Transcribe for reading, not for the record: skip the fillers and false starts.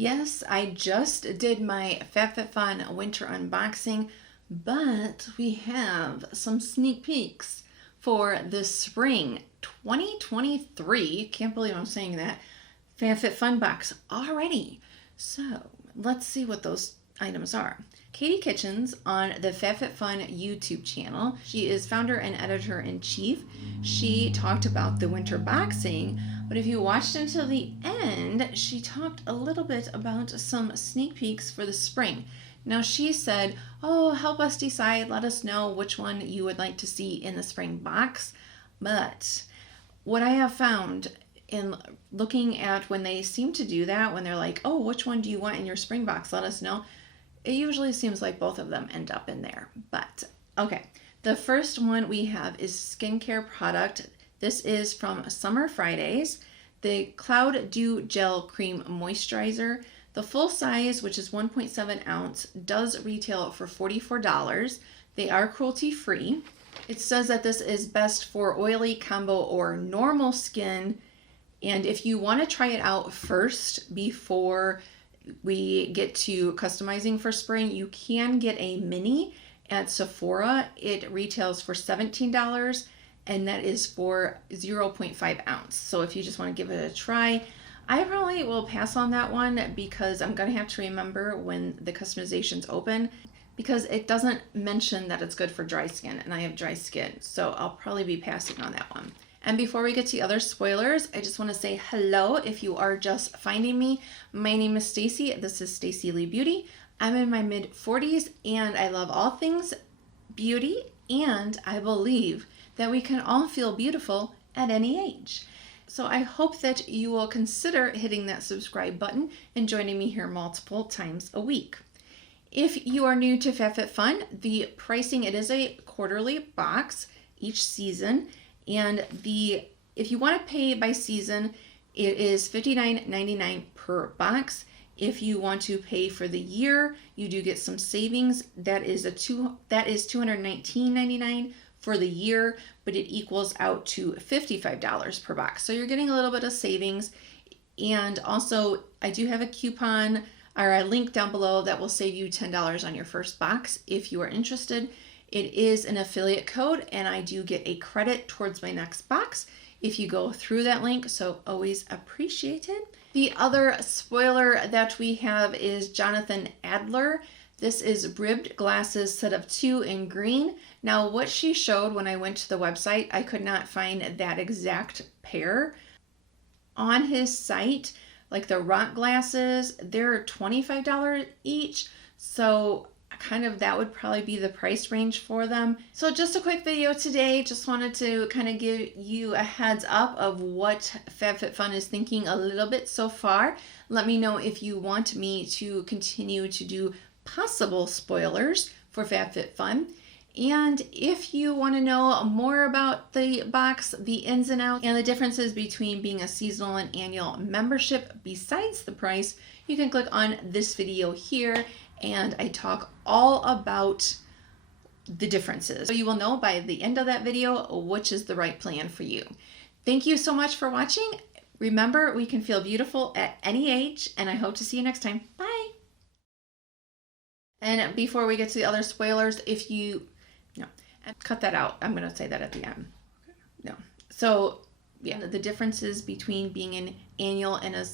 Yes, I just did my FabFitFun winter unboxing, but we have some sneak peeks for the spring 2023. Can't believe I'm saying that. FabFitFun box already. So let's see what those items are. Katie Kitchens on the FabFitFun YouTube channel. She is founder and editor-in-chief. She talked about the winter boxing, but if you watched until the end, she talked a little bit about some sneak peeks for the spring. Now she said, oh, help us decide, let us know which one you would like to see in the spring box. But what I have found in looking at when they seem to do that, when they're like, oh, which one do you want in your spring box, let us know. It usually seems like both of them end up in there. But okay, the first one we have is skincare product. This is from Summer Fridays, the Cloud Dew Gel Cream Moisturizer. The full size, which is 1.7 ounce, does retail for $44. They are cruelty free. It says that this is best for oily, combo, or normal skin. And if you want to try it out first before we get to customizing for spring, you can get a mini at Sephora. It retails for $17, and that is for 0.5 ounce. So if you just want to give it a try, I probably will pass on that one because I'm going to have to remember when the customizations open, because it doesn't mention that it's good for dry skin, and I have dry skin, so I'll probably be passing on that one. And before we get to the other spoilers, I just want to say hello if you are just finding me. My name is Staci. This is STACILEA Beauty. I'm in my mid-40s and I love all things beauty, and I believe that we can all feel beautiful at any age. So I hope that you will consider hitting that subscribe button and joining me here multiple times a week. If you are new to FabFitFun, the pricing, it is a quarterly box each season. And if you want to pay by season, it is $59.99 per box. If you want to pay for the year, you do get some savings. That is $219.99 for the year, but it equals out to $55 per box. So you're getting a little bit of savings. And also, I do have a coupon or a link down below that will save you $10 on your first box if you are interested. It is an affiliate code, and I do get a credit towards my next box if you go through that link, so always appreciated. The other spoiler that we have is Jonathan Adler. This is ribbed glasses set of 2 in green. Now, what she showed when I went to the website, I could not find that exact pair. On his site, like the rock glasses, they're $25 each, so kind of that would probably be the price range for them. So just a quick video today. Just wanted to kind of give you a heads up of what FabFitFun is thinking a little bit so far. Let me know if you want me to continue to do possible spoilers for FabFitFun. And if you want to know more about the box, the ins and outs, and the differences between being a seasonal and annual membership besides the price, you can click on this video here, and I talk all about the differences. So you will know by the end of that video which is the right plan for you. Thank you so much for watching. Remember, we can feel beautiful at any age, and I hope to see you next time. Bye! And before we get to the other spoilers, cut that out. I'm going to say that at the end. No. So, yeah, the differences between being an annual and a